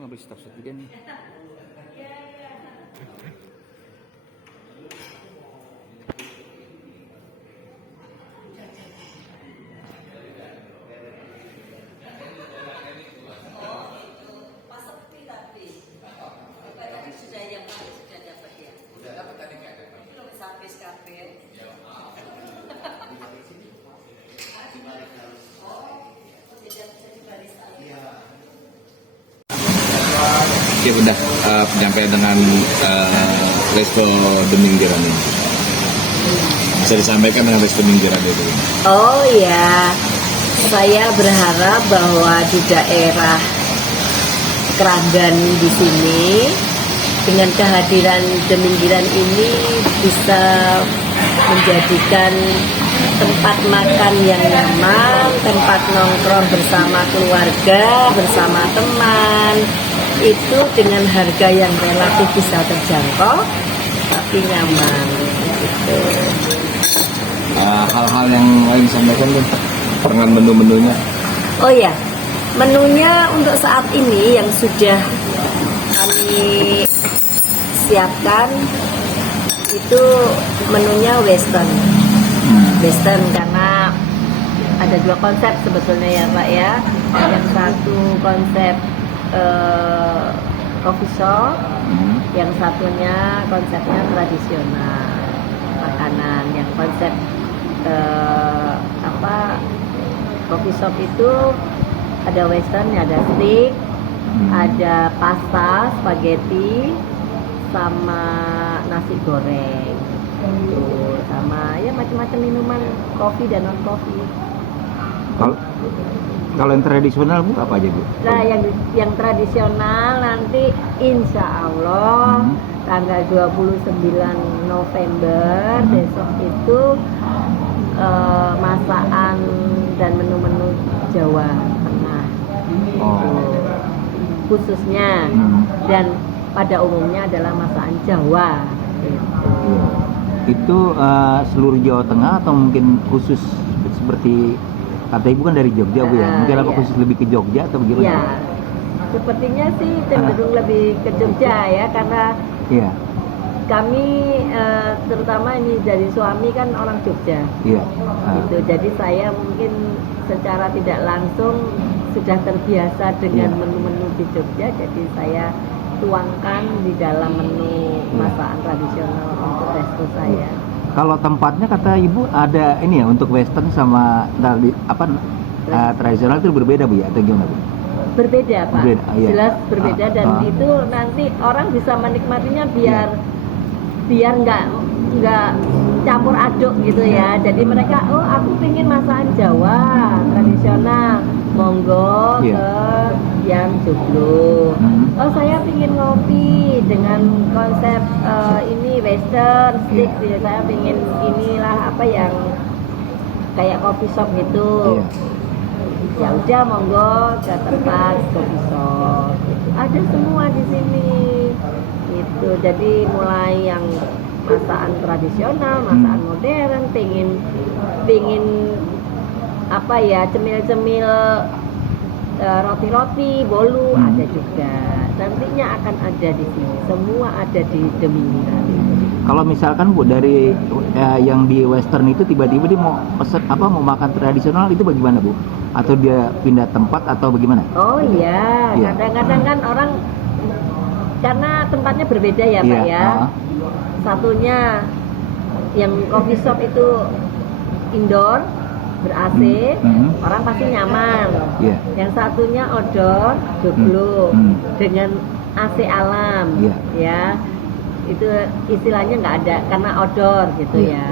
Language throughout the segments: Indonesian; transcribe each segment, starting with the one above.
nggak bisa stop juga nih. Oke, udah penyampaian dengan Resto Deminggiran ini. Bisa disampaikan dengan Resto Deminggiran itu. Oh ya, saya berharap bahwa di daerah Keragan di sini dengan kehadiran Deminggiran ini bisa menjadikan tempat makan yang nyaman, tempat nongkrong bersama keluarga, bersama teman, itu dengan harga yang relatif bisa terjangkau tapi nyaman gitu. Hal-hal yang lain disampaikan tuh dengan menu-menunya. Oh ya, menunya untuk saat ini yang sudah kami siapkan itu menunya western. Western karena ada dua konsep sebetulnya ya Pak ya. Yang satu konsep coffee shop, yang satunya konsepnya tradisional makanan. Yang konsep coffee shop itu ada western, ada steak, ada pasta, spaghetti, sama nasi goreng, sama ya macam-macam minuman kopi dan non kopi. Kalau yang tradisional Bu apa aja Bu? Nah yang tradisional nanti insya Allah tanggal 29 November besok itu masakan dan menu-menu Jawa Tengah khususnya dan pada umumnya adalah masakan Jawa gitu. Itu seluruh Jawa Tengah atau mungkin khusus seperti kata Ibu kan dari Jogja Bu ya? Mungkin apa khusus lebih ke Jogja atau bagaimana? Ya, sepertinya sih cenderung lebih ke Jogja ya karena kami terutama ini dari suami kan orang Jogja. Gitu. Jadi saya mungkin secara tidak langsung sudah terbiasa dengan menu-menu di Jogja, jadi saya tuangkan di dalam menu masakan tradisional untuk resto saya. Kalau tempatnya kata Ibu ada ini ya untuk western sama tradisional itu berbeda Bu ya atau gimana Bu? Berbeda Pak, jelas berbeda dan itu nanti orang bisa menikmatinya biar nggak campur aduk gitu ya. Jadi mereka aku pengen masakan Jawa tradisional, monggo ke yang Joglo. Saya pengen ngopi dengan konsep ini western stick, saya pengen inilah apa yang kayak coffee shop gitu. Ya udah monggo ke tempat coffee shop. Ada semua di sini. Itu jadi mulai yang masakan tradisional, masakan modern, pengen apa ya cemil-cemil roti-roti, bolu ada juga. Nantinya akan ada di sini. Semua ada di Deminggiran. Kalau misalkan Bu dari yang di western itu tiba-tiba dia mau pesen mau makan tradisional itu bagaimana Bu? Atau dia pindah tempat atau bagaimana? Oh iya, kadang-kadang kan orang karena tempatnya berbeda ya Pak ya. Satunya yang coffee shop itu indoor ber-AC, orang pasti nyaman. Yang satunya outdoor, joglo dengan AC alam, ya. Itu istilahnya nggak ada karena outdoor gitu ya,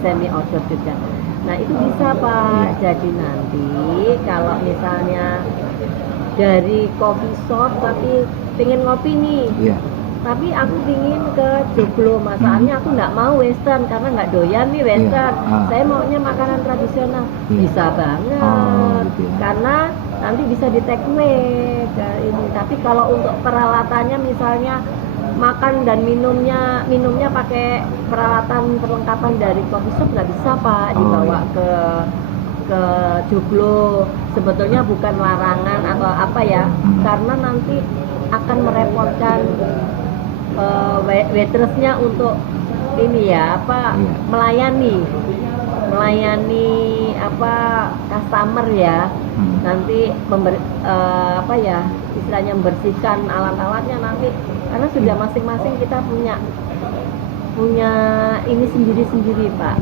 semi outdoor juga. Nah itu bisa Pak. Jadi nanti kalau misalnya dari coffee shop tapi pengen ngopi nih, tapi aku pingin ke joglo masakannya, aku nggak mau western karena nggak doyan nih western. Saya maunya makanan tradisional. Bisa banget karena nanti bisa di take away ke ini. Tapi kalau untuk peralatannya misalnya makan dan minumnya pakai peralatan perlengkapan dari coffee shop nggak bisa Pak dibawa ke joglo. Sebetulnya bukan larangan atau apa ya, karena nanti akan merepotkan waitressnya untuk ini ya apa Iya. melayani apa customer ya. Nanti apa ya istilahnya membersihkan alat-alatnya nanti karena sudah masing-masing kita punya ini sendiri-sendiri Pak,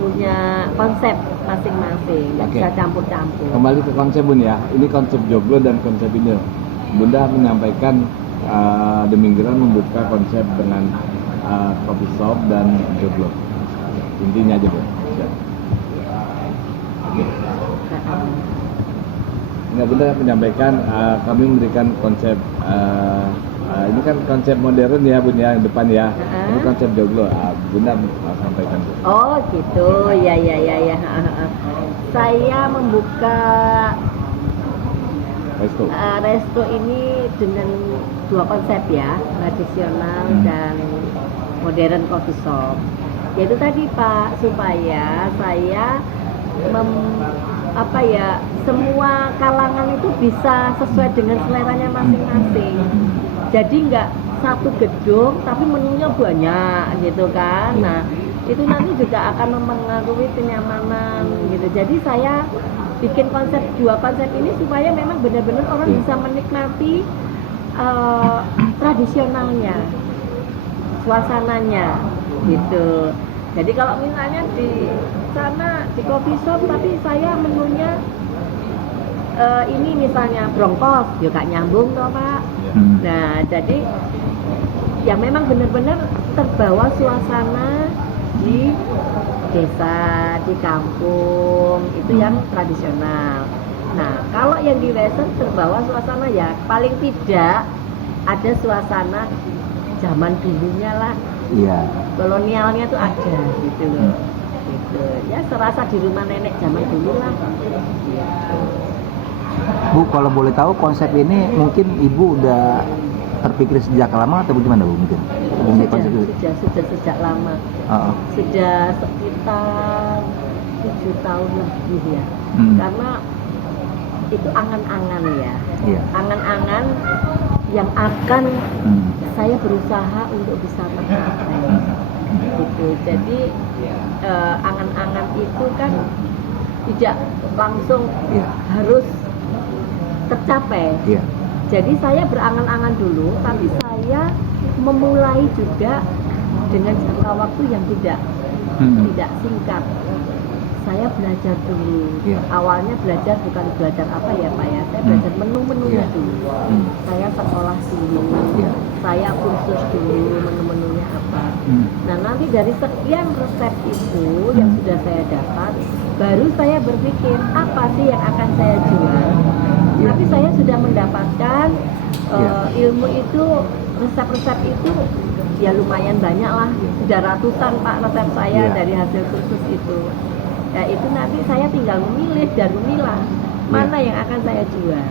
punya konsep masing-masing, nggak Oke. bisa campur-campur. Kembali ke konsep Bun ya, ini konsep Joglo dan konsep ini. Bunda menyampaikan The Mingguan membuka konsep dengan coffee shop dan Joglo. Intinya aja Bun. Siap. Oke. Nggak, Bunda menyampaikan kami memberikan konsep ini kan konsep modern ya Bun ya, yang depan ya. Ini konsep Joglo. Bunda sampaikan. Oh gitu, ya. Saya membuka resto ini dengan dua konsep ya, tradisional dan modern coffee shop. Yaitu tadi Pak, supaya saya semua kalangan itu bisa sesuai dengan seleranya masing-masing. Jadi nggak satu gedung tapi menunya banyak gitu kan. Nah itu nanti juga akan mempengaruhi kenyamanan gitu. Jadi saya bikin dua konsep ini supaya memang benar-benar orang bisa menikmati tradisionalnya, suasananya gitu. Jadi kalau misalnya di sana di coffee shop tapi saya menunya ini misalnya bronkos juga nyambung toh Pak. Nah jadi ya memang benar-benar terbawa suasana di desa, di kampung itu yang tradisional. Nah kalau yang di western terbawa suasana ya paling tidak ada suasana zaman dulunya lah. Iya. Kolonialnya tuh ada gitu loh. Gitu. Ya serasa di rumah nenek zaman dulu lah. Bu, kalau boleh tahu konsep ini mungkin Ibu udah terpikir sejak lama atau bagaimana Bu mungkin? Mempunyai konsep itu? Sudah sejak lama. Sudah sekitar 7 tahun lebih ya. Karena itu angan-angan ya. Iya. Angan-angan yang akan saya berusaha untuk bisa tercapai. Gitu. Jadi angan-angan itu kan tidak langsung harus tercapai. Iya. Jadi saya berangan-angan dulu, tapi saya memulai juga dengan jangka waktu yang tidak singkat. Saya belajar dulu. Iya. Awalnya belajar bukan belajar apa ya Pak ya, saya belajar menu-menunya dulu. Saya sekolah dulu, saya kursus dulu menu-menunya apa. Nah nanti dari sekian resep itu yang sudah saya dapat, baru saya berpikir apa sih yang akan saya jual. Tapi saya sudah mendapatkan ilmu itu, resep-resep itu ya lumayan banyak lah, sudah ratusan Pak resep saya dari hasil kursus itu. Ya itu nanti saya tinggal memilih dan memilah mana yang akan saya jual,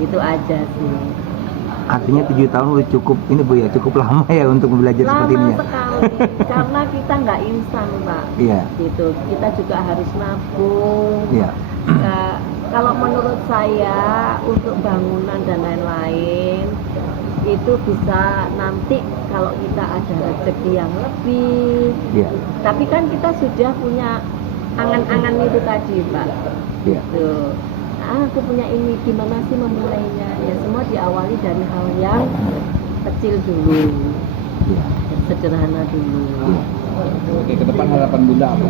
gitu aja sih. Artinya 7 tahun udah cukup ini Bu ya, cukup lama ya untuk belajar seperti ini Lama ya. sekali, karena kita nggak instan Pak. Iya. Gitu, kita juga harus nabung. Iya. Kalau menurut saya untuk bangunan dan lain-lain itu bisa nanti kalau kita ada rezeki yang lebih. Iya. Tapi kan kita sudah punya angan-angan itu tadi Pak. Iya. Gitu. Aku punya ini, gimana sih memulainya? Ya semua diawali dari hal yang kecil dulu, Iya. sederhana dulu. Oke, ke depan harapan Bunda apa?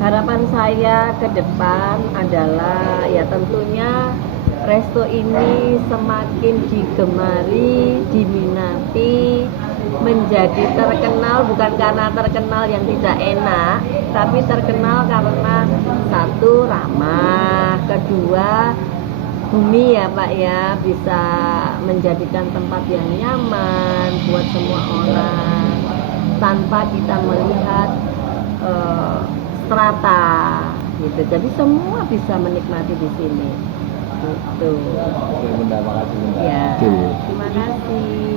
Harapan saya ke depan adalah ya tentunya resto ini semakin digemari, diminati, menjadi terkenal bukan karena terkenal yang tidak enak, tapi terkenal karena satu ramah, kedua bumi ya Pak ya, bisa menjadikan tempat yang nyaman buat semua orang tanpa kita melihat strata gitu. Jadi semua bisa menikmati di sini. Gitu. Oke Bunda, makasih Bunda. Ya. Oke, Bu. Terima kasih.